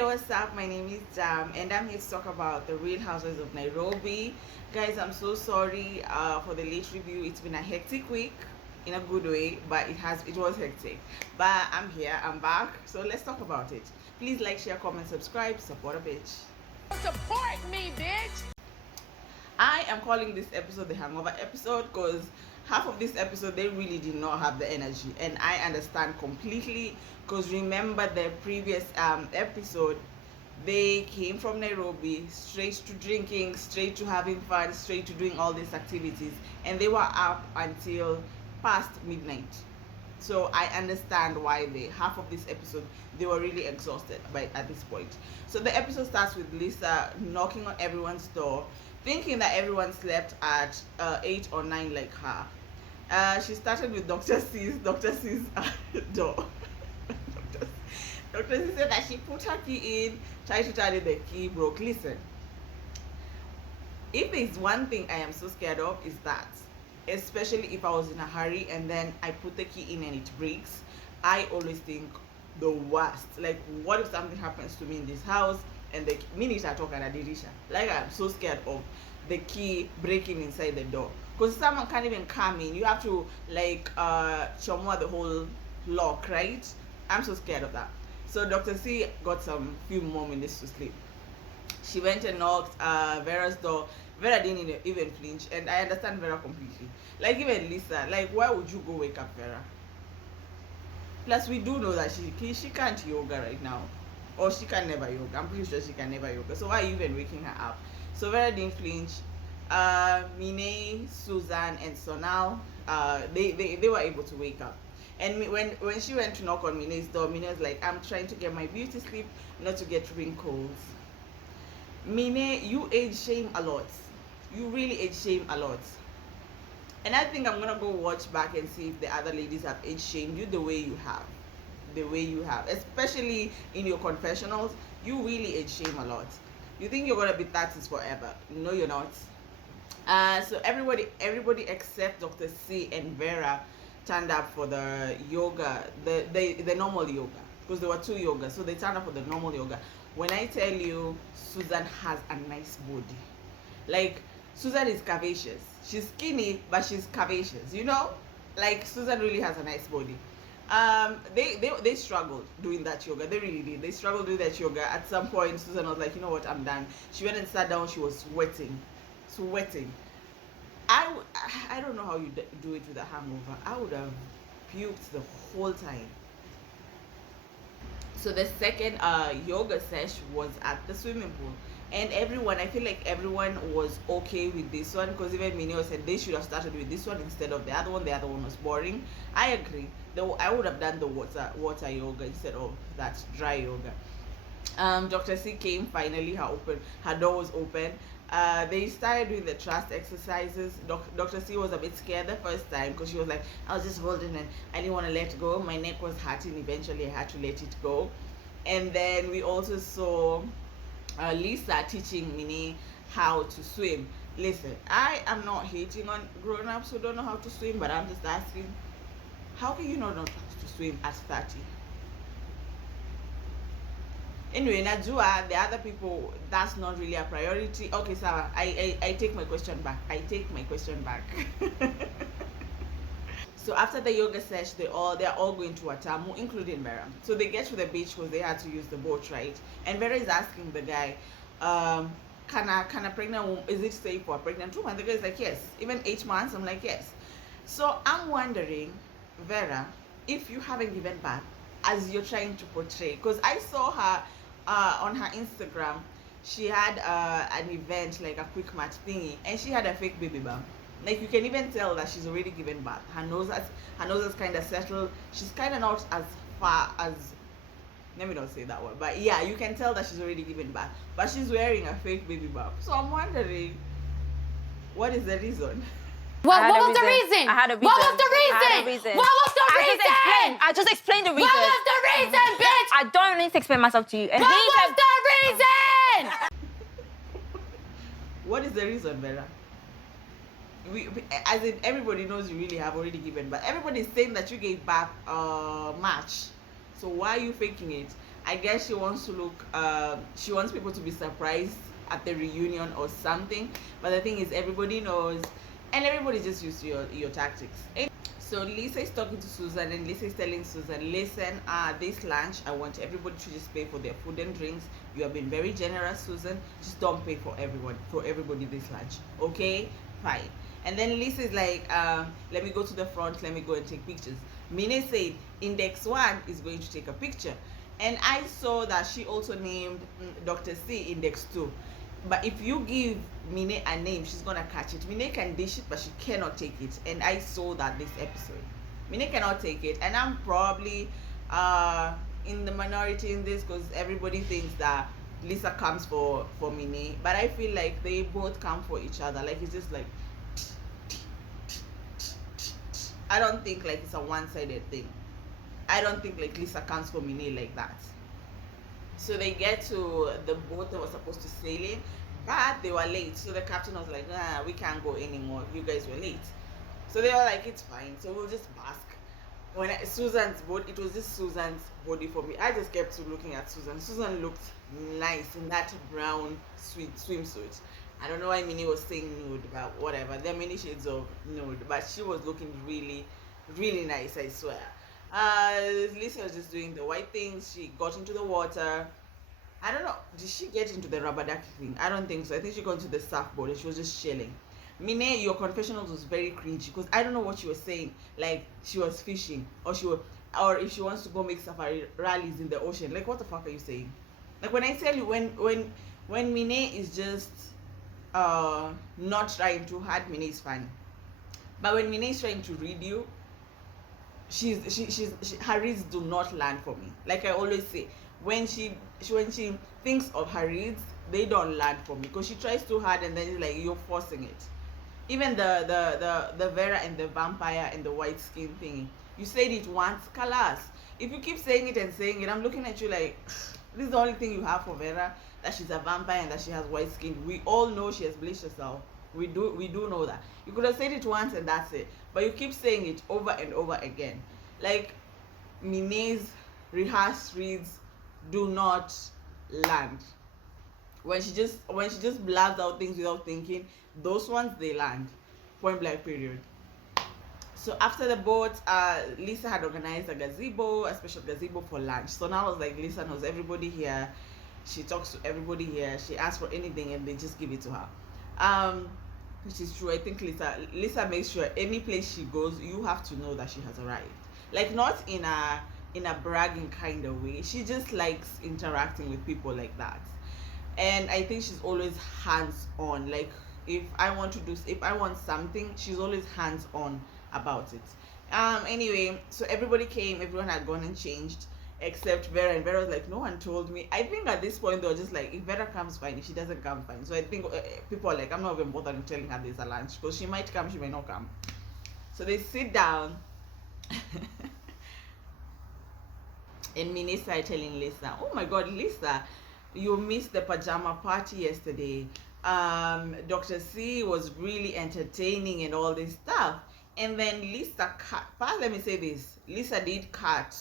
Hey, what's up? My name is Jam, and I'm here to talk about the Real Housewives of Nairobi. Guys, I'm so sorry for the late review. It's been a hectic week in a good way, but it was hectic. But I'm here, I'm back, so let's talk about it. Please like, share, comment, subscribe, support a bitch. Support me, bitch! I am calling this episode the hangover episode because half of this episode they really did not have the energy, and I understand completely because remember the previous episode, they came from Nairobi straight to drinking, straight to having fun, straight to doing all these activities, and they were up until past midnight. So I understand why they half of this episode they were really exhausted by at this point. So the episode starts with Lisa knocking on everyone's door, thinking that everyone slept at 8 or 9 like her. She started with Dr. C's door. Dr. C said that she put her key in, tried to turn it, the key broke. Listen, if there's one thing I am so scared of is that, especially if I was in a hurry and then I put the key in and it breaks, I always think the worst. Like, what if something happens to me in this house and the minute I talk and I dirisha? Like, I'm so scared of the key breaking inside the door because someone can't even come in. You have to like chomoa the whole lock, right? I'm so scared of that. So Dr. C got some few more minutes to sleep. She went and knocked Vera's door. Vera didn't even flinch, and I understand Vera completely. Like, even Lisa, like, why would you go wake up Vera? Plus, we do know that she can't yoga right now, or she can never yoga. I'm pretty sure she can never yoga. So why are you even waking her up? So Vera didn't flinch. Mine, Susan, and Sonal, they were able to wake up. And when she went to knock on Mine's door, Mine was like, I'm trying to get my beauty sleep, not to get wrinkles. Mine, you age shame a lot. You really age shame a lot. And I think I'm gonna go watch back and see if the other ladies have age shamed you the way you have. The way you have. Especially in your confessionals, you really age shame a lot. You think you're gonna be 30s forever. No, you're not. So everybody except Dr. C and Vera turned up for the yoga, the normal yoga, because there were 2 yogas, so they turned up for the normal yoga. When I tell you, Susan has a nice body. Like, Susan is curvaceous. She's skinny, but she's curvaceous, you know? Like, Susan really has a nice body. They struggled doing that yoga. They really did. They struggled doing that yoga. At some point, Susan was like, you know what, I'm done. She went and sat down. She was sweating. I don't know how you do it with a hangover. I would have puked the whole time. So the second yoga session was at the swimming pool, and I feel like everyone was okay with this one, because even Mineo said they should have started with this one instead of the other one. The other one was boring. I agree. Though I would have done the water yoga instead of that dry yoga. Dr. C came finally. Her door was open. They started doing the trust exercises. Dr. C was a bit scared the first time because she was like, I was just holding and I didn't want to let go. My neck was hurting. Eventually, I had to let it go. And then we also saw Lisa teaching Minnie how to swim. Listen, I am not hating on grown-ups who don't know how to swim, but I'm just asking, how can you not know how to swim at 30? Anyway, Najua, the other people, that's not really a priority. Okay, Sarah, I take my question back. So after the yoga session, they're all going to Watamu, including Vera. So they get to the beach because they had to use the boat, right? And Vera is asking the guy, can a pregnant woman, is it safe for a pregnant woman? The guy is like, yes. Even 8 months? I'm like, yes. So I'm wondering, Vera, if you haven't given birth, as you're trying to portray, because I saw her on her Instagram, she had an event, like a quick match thingy, and she had a fake baby bump. Like, you can even tell that she's already given birth. Her nose is kind of settled. She's kind of not as far as, let me not say that word, but yeah, you can tell that she's already given birth, but she's wearing a fake baby bump. So I'm wondering, what is the reason? What was the reason? I had a reason. What was the reason? What was the reason? I just explained the reason. What was the reason, bitch? I don't need to explain myself to you. And What was the reason? What is the reason, Vera? As in, everybody knows you really have already given birth. Everybody's saying that you gave birth March. So why are you faking it? I guess she wants to look. She wants people to be surprised at the reunion or something. But the thing is, everybody knows, and everybody just used to your tactics. So Lisa is talking to Susan, and Lisa is telling Susan, listen, this lunch, I want everybody to just pay for their food and drinks. You have been very generous, Susan. Just don't pay for everybody this lunch. Okay? Fine. And then Lisa is like, let me go to the front, let me go and take pictures. Mine said, Index 1 is going to take a picture. And I saw that she also named Dr. C Index 2. But if you give Mine a name, she's gonna catch it. Mine can dish it, but she cannot take it. And I saw that this episode. Mine cannot take it, and I'm probably in the minority in this because everybody thinks that Lisa comes for Mine, but I feel like they both come for each other. Like it's just like I don't think like it's a one-sided thing. I don't think like Lisa comes for Mine like that. So they get to the boat that was supposed to sail in, but they were late. So the captain was like, nah, we can't go anymore. You guys were late. So they were like, it's fine. So we'll just bask. When Susan's boat, it was just Susan's body for me. I just kept looking at Susan. Susan looked nice in that brown sweet swimsuit. I don't know why Minnie was saying nude, but whatever. There are many shades of nude, but she was looking really, really nice, I swear. Lisa was just doing the white things. She got into the water. I don't know, did she get into the rubber ducky thing? I don't think so. I think she got into the surfboard and she was just chilling. Mine, your confessionals was very cringy because I don't know what she was saying. Like she was fishing, or if she wants to go make safari rallies in the ocean. Like what the fuck are you saying? Like when I tell you, when Mine is just not trying too hard, Mine is funny. But when Mine is trying to read you, her reads do not land for me. Like I always say, when she thinks of her reads, they don't land for me because she tries too hard and then it's like you're forcing it. Even the Vera and the vampire and the white skin thing, you said it once, Kalas. If you keep saying it and saying it, I'm looking at you like this is the only thing you have for Vera, that she's a vampire and that she has white skin. We all know she has bleached herself. We do know that. You could have said it once and that's it, but you keep saying it over and over again. Like Mine's rehearsed reads do not land. When she just blabs out things without thinking, those ones they land. Point blank period. So after the boat, Lisa had organized a special gazebo for lunch. So now I was like, Lisa knows everybody here. She talks to everybody here. She asks for anything and they just give it to her. Which is true. I think Lisa makes sure any place she goes, you have to know that she has arrived. Like not in a bragging kind of way. She just likes interacting with people like that. And I think she's always hands-on. Like if I want something, she's always hands-on about it. Anyway, so everybody came, everyone had gone and changed except Vera, and Vera was like, no one told me. I think at this point they were just like, if Vera comes, fine. If she doesn't come, fine. So I think people are like, I'm not even bothering telling her there's a lunch because she might come, she may not come. So they sit down and Mine started telling Lisa, oh my god, Lisa, you missed the pajama party yesterday. Dr. C was really entertaining and all this stuff. And then Lisa first let me say this, Lisa did cut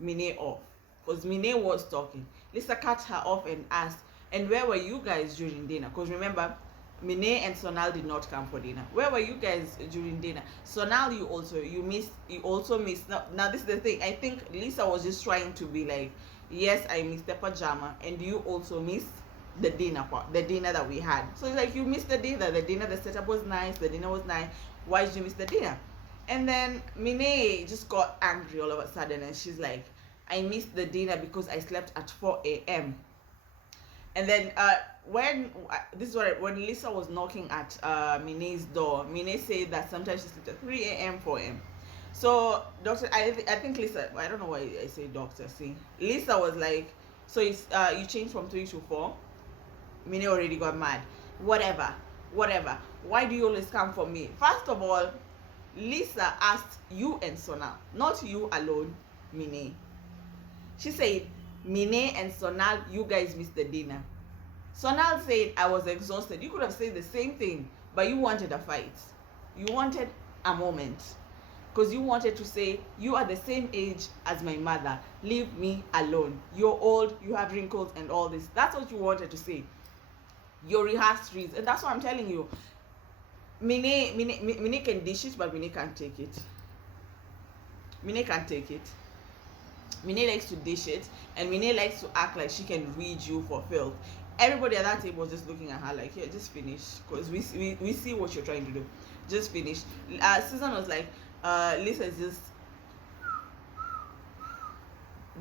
Mine off because Mine was talking. Lisa cut her off and asked, and where were you guys during dinner? Because remember, Mine and Sonal did not come for dinner. Where were you guys during dinner? Sonal, you also missed. Now this is the thing. I think Lisa was just trying to be like, yes, I missed the pajama, and you also missed the dinner part, the dinner that we had. So it's like, you missed the dinner. The setup was nice. The dinner was nice. Why did you miss the dinner? And then Mine just got angry all of a sudden, and she's like, I missed the dinner because I slept at 4 a.m. And then when Lisa was knocking at Mine's door, Mine said that sometimes she slept at 3 a.m., 4 a.m. So I think Lisa, I don't know why I say doctor, see. Lisa was like, so it's, you changed from 3 to 4? Mine already got mad. Whatever. Why do you always come for me? First of all, Lisa asked you and Sonal, not you alone, Mine. She said, Mine and Sonal, you guys missed the dinner. Sonal said, I was exhausted. You could have said the same thing, but you wanted a fight. You wanted a moment. because you wanted to say you are the same age as my mother, leave me alone, you're old, you have wrinkles and all this. That's what you wanted to say, your rehearsed reads. And that's what I'm telling you. Mine can dish it, but Mine can't take it. Mine can't take it. Mine likes to dish it, and Mine likes to act like she can read you for filth. Everybody at that table was just looking at her like, here, just finish, because we see what you're trying to do. Just finish. Susan was like, Lisa is just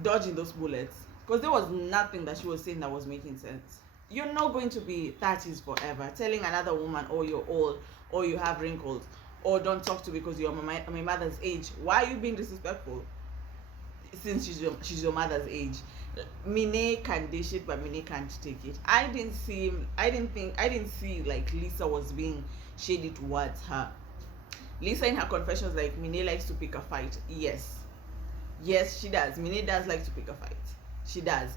dodging those bullets, because there was nothing that she was saying that was making sense. You're not going to be 30s forever telling another woman, oh, you're old, or you have wrinkles, or don't talk to me because you're my mother's age. Why are you being disrespectful since she's your mother's age? Mine can dish it, but Mine can't take it. I didn't see like Lisa was being shady towards her. Lisa in her confessions like, Mine likes to pick a fight. Yes, she does. Mine does like to pick a fight. She does.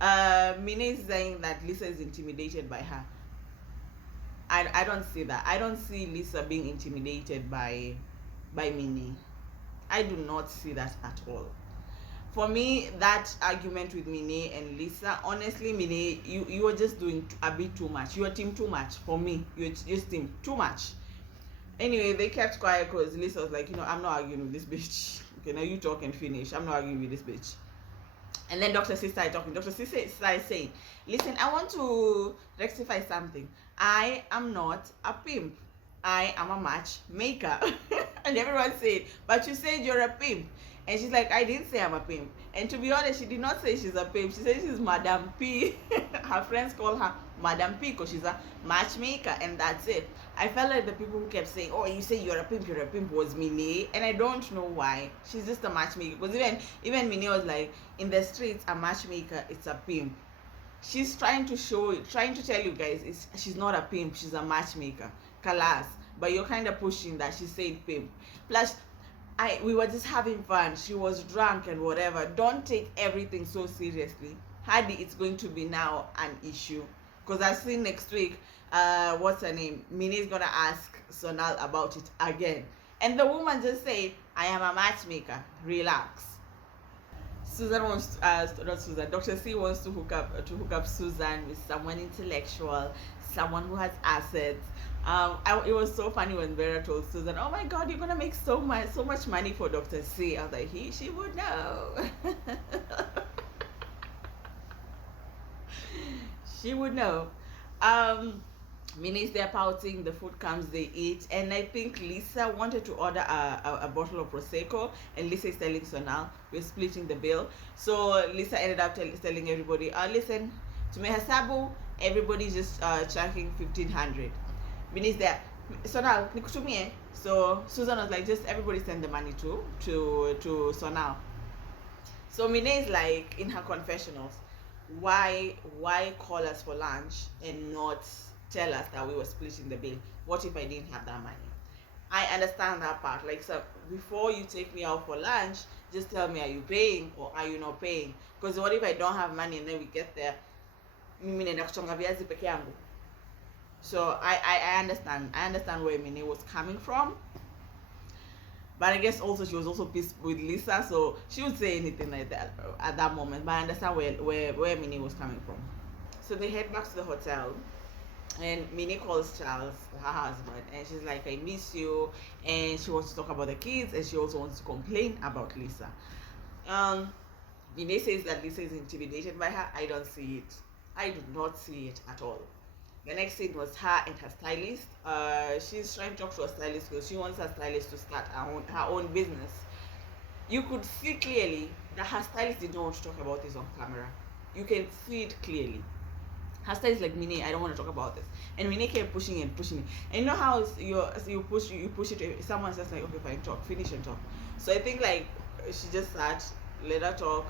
Mine is saying that Lisa is intimidated by her. I don't see that. I don't see Lisa being intimidated by Mine. I do not see that at all. For me, that argument with Mine and Lisa, honestly, Mine, you were just doing a bit too much. You were team too much. For me, you're just team too much. Anyway, they kept quiet because Lisa was like, I'm not arguing with this bitch. Okay, now you talk and finish. I'm not arguing with this bitch. And then Dr. C started talking. Dr. C started saying, listen, I want to rectify something. I am not a pimp. I am a matchmaker. And everyone said, but you said you're a pimp. And she's like, I didn't say I'm a pimp. And to be honest, she did not say she's a pimp. She said she's Madam P. Her friends call her Madam P because she's a matchmaker, and that's it. I felt like the people who kept saying, oh, you say you're a pimp was Mine. And I don't know why. She's just a matchmaker. Because even Mine was like, in the streets, a matchmaker, it's a pimp. She's trying to tell you guys, she's not a pimp, she's a matchmaker. Kalas. But you're kind of pushing that she said pimp. Plus, we were just having fun. She was drunk and whatever. Don't take everything so seriously. Hardly it's going to be now an issue. Because I've seen next week, what's her name? Mine is going to ask Sonal about it again. And the woman just said, I am a matchmaker. Relax. Susan wants to, not Susan, Dr. C wants to hook up Susan with someone intellectual, someone who has assets. It was so funny when Vera told Susan, oh my God, you're gonna make so much money for Dr. C. I was like, she would know. She would know. Mine is there pouting, the food comes, they eat, and I think Lisa wanted to order a bottle of Prosecco, and Lisa is telling Sonal, we're splitting the bill. So Lisa ended up telling everybody, listen, tumehesabu, everybody's just charging 1,500. Mine is there, Sonal, nikutumie. So Susan was like, just everybody send the money to Sonal. So Mine is like, in her confessionals, why call us for lunch and not tell us that we were splitting the bill? What if I didn't have that money? I understand that part. Like, so before you take me out for lunch, just tell me, are you paying or are you not paying? Because what if I don't have money and then we get there, mimi naenda kuchonga viazi peke yangu? So I understand where Mine was coming from. But I guess also she was also pissed with Lisa, so she would say anything like that at that moment. But I understand where Mine was coming from. So they head back to the hotel, and Mine calls Charles, her husband, and she's like, I miss you, and she wants to talk about the kids, and she also wants to complain about Lisa. Mine says that Lisa is intimidated by her. I don't see it. I do not see it at all. The next thing was her and her stylist. She's trying to talk to her stylist because she wants her stylist to start her own business. You could see clearly that her stylist did not want to talk about this on camera. You can see it clearly. Her stylist like, Mine, I don't want to talk about this. And Mine kept pushing it. And you know how you push it, someone says like, okay, fine, talk, finish and talk. So I think like she just sat, let her talk,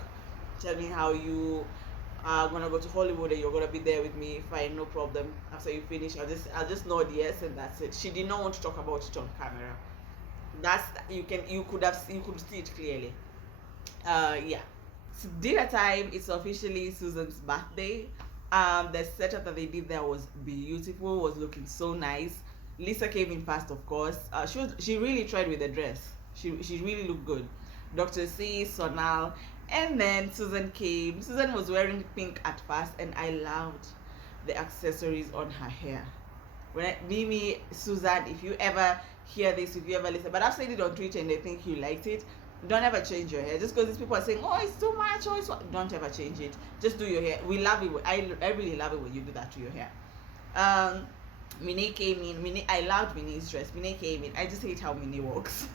tell me how you are gonna go to Hollywood and you're gonna be there with me. Fine, no problem. After you finish, I'll just nod yes, and that's it. She did not want to talk about it on camera. You could see it clearly. Yeah. So dinner time. It's officially Susan's birthday. The setup that they did there was beautiful. Was looking so nice. Lisa came in first, of course. She really tried with the dress. She really looked good. Dr. C, Sonal, and then Susan came. Susan was wearing pink at first, and I loved the accessories on her hair. Mimi, Susan, if you ever hear this, if you ever listen, but I've said it on Twitter and they think you liked it, don't ever change your hair. Just because these people are saying, oh, it's too much, oh, it's what, don't ever change it. Just do your hair. We love it. I really love it when you do that to your hair. Mine came in. I loved Mine's dress. Mine came in. I just hate how Mine walks.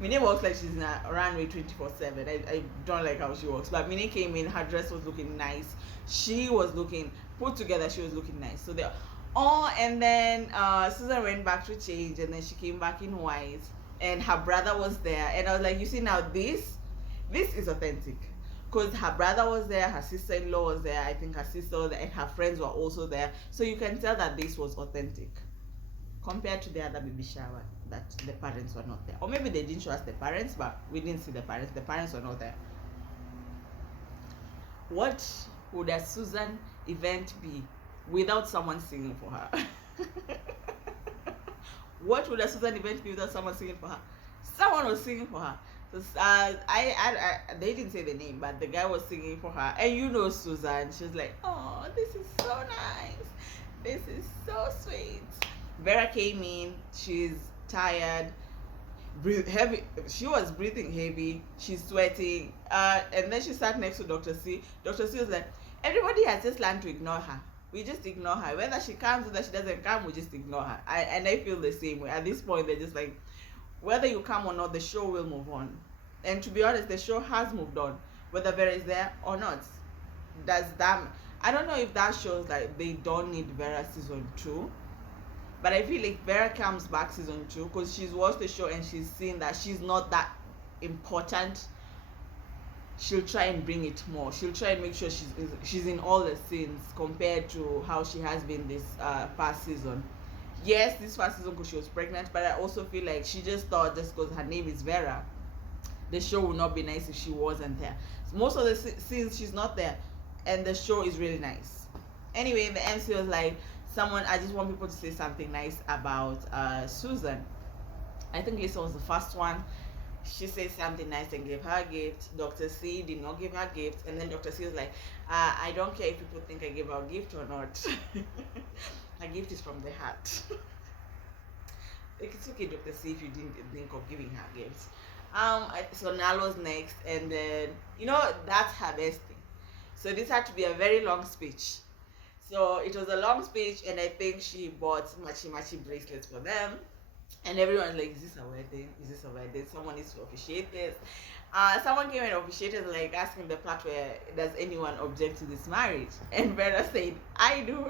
Mine walks like she's in a runway 24/7. I don't like how she walks. But Mine came in. Her dress was looking nice. She was looking put together. She was looking nice. So there. Oh, and then Susan went back to change, and then she came back in white, and her brother was there, and I was like, you see, now this is authentic, because her brother was there, her sister-in-law was there, I think her sister was there, and her friends were also there, so you can tell that this was authentic compared to the other baby shower that the parents were not there, or maybe they didn't show us the parents, but we didn't see the parents were not there. What would a Susan event be without someone singing for her? What would a Susan event be without someone singing for her? Someone was singing for her. So they didn't say the name, but the guy was singing for her, and you know Susan, she was like, oh, this is so nice, this is so sweet. Vera came in, she's tired, heavy. She was breathing heavy, she's sweating, and then she sat next to Dr. C. Dr. C was like, everybody has just learned to ignore her. We just ignore her. Whether she comes or whether she doesn't come, we just ignore her. And I feel the same way. At this point, they're just like, whether you come or not, the show will move on. And to be honest, the show has moved on, whether Vera is there or not. I don't know if that shows like they don't need Vera season 2. But I feel like Vera comes back season 2 because she's watched the show and she's seen that she's not that important. She'll try and bring it more. She'll try and make sure she's in all the scenes compared to how she has been this past season. Yes, this past season because she was pregnant, but I also feel like she just thought just because her name is Vera, the show would not be nice if she wasn't there. So most of the scenes she's not there, and the show is really nice. Anyway, the MC was like, I just want people to say something nice about Susan. I think Lisa was the first one. She said something nice and gave her a gift. Dr. C did not give her a gift, and then Dr. C was like, I don't care if people think I gave her a gift or not. A gift is from the heart. It's okay, Dr. C, if you didn't think of giving her gifts. So Nalo's next, and then that's her best thing. So this had to be a very long speech. So it was a long speech, and I think she bought matchy bracelets for them. And everyone's like, is this a wedding? Is this a wedding? Someone needs to officiate this. Someone came and officiated, like asking the part where, does anyone object to this marriage? And Vera said, I do.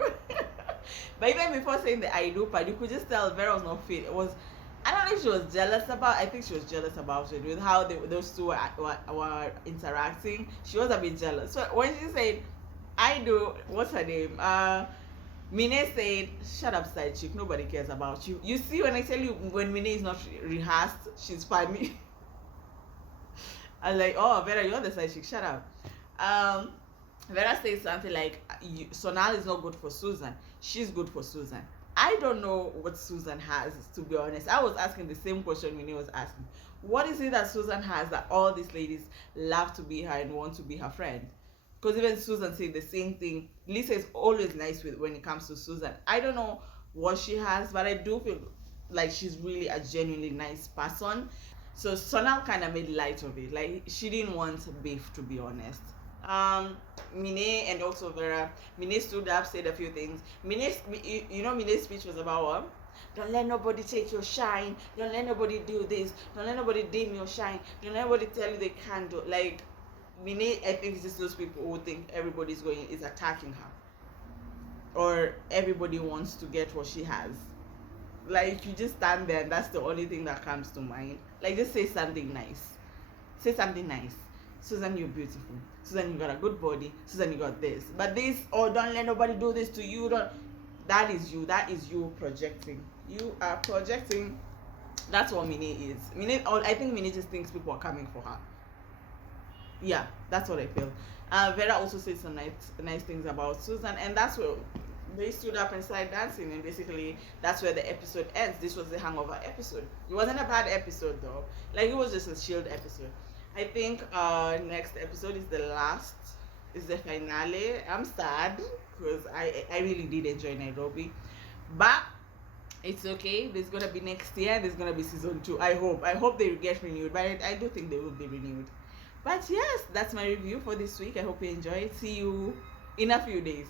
But even before saying the I do part, you could just tell Vera was not fit. I don't know if she was jealous about, I think she was jealous about it with how those two were interacting. She was a bit jealous. So when she said, I do, what's her name? Mine said, shut up, side chick, nobody cares about you. You see, when I tell you, when Mine is not rehearsed, she's funny. I was like, oh, Vera, you're the side chick, shut up. Vera says something like, Sonal is not good for Susan, she's good for Susan. I don't know what Susan has, to be honest. I was asking the same question Mine was asking. What is it that Susan has that all these ladies love to be her and want to be her friend? Because even Susan said the same thing. Lisa is always nice when it comes to Susan. I don't know what she has, but I do feel like she's really a genuinely nice person. So Sonal kind of made light of it. Like, she didn't want beef, to be honest. Mine and also Vera. Mine stood up, said a few things. Mine's speech was about what? Don't let nobody take your shine. Don't let nobody do this. Don't let nobody dim your shine. Don't let nobody tell you they can't do. Like, Mine, I think it's just those people who think everybody's is attacking her, or everybody wants to get what she has. Like, you just stand there and that's the only thing that comes to mind. Like, just say something nice. Say something nice. Susan, you're beautiful. Susan, you got a good body. Susan, you got this. But this, don't let nobody do this to you. That is you. That is you projecting. You are projecting. That's what Mine is. I think Mine just thinks people are coming for her. Yeah, that's what I feel. Vera also said some nice things about Susan, and that's what they stood up and started dancing, and basically that's where the episode ends. This was the hangover episode. It wasn't a bad episode though. Like, it was just a chilled episode. I think next episode is the last, is the finale. I'm sad because I really did enjoy Nairobi, but it's okay. There's gonna be next year. There's gonna be season 2. I hope they get renewed, but I do think they will be renewed. But yes, that's my review for this week. I hope you enjoy it. See you in a few days.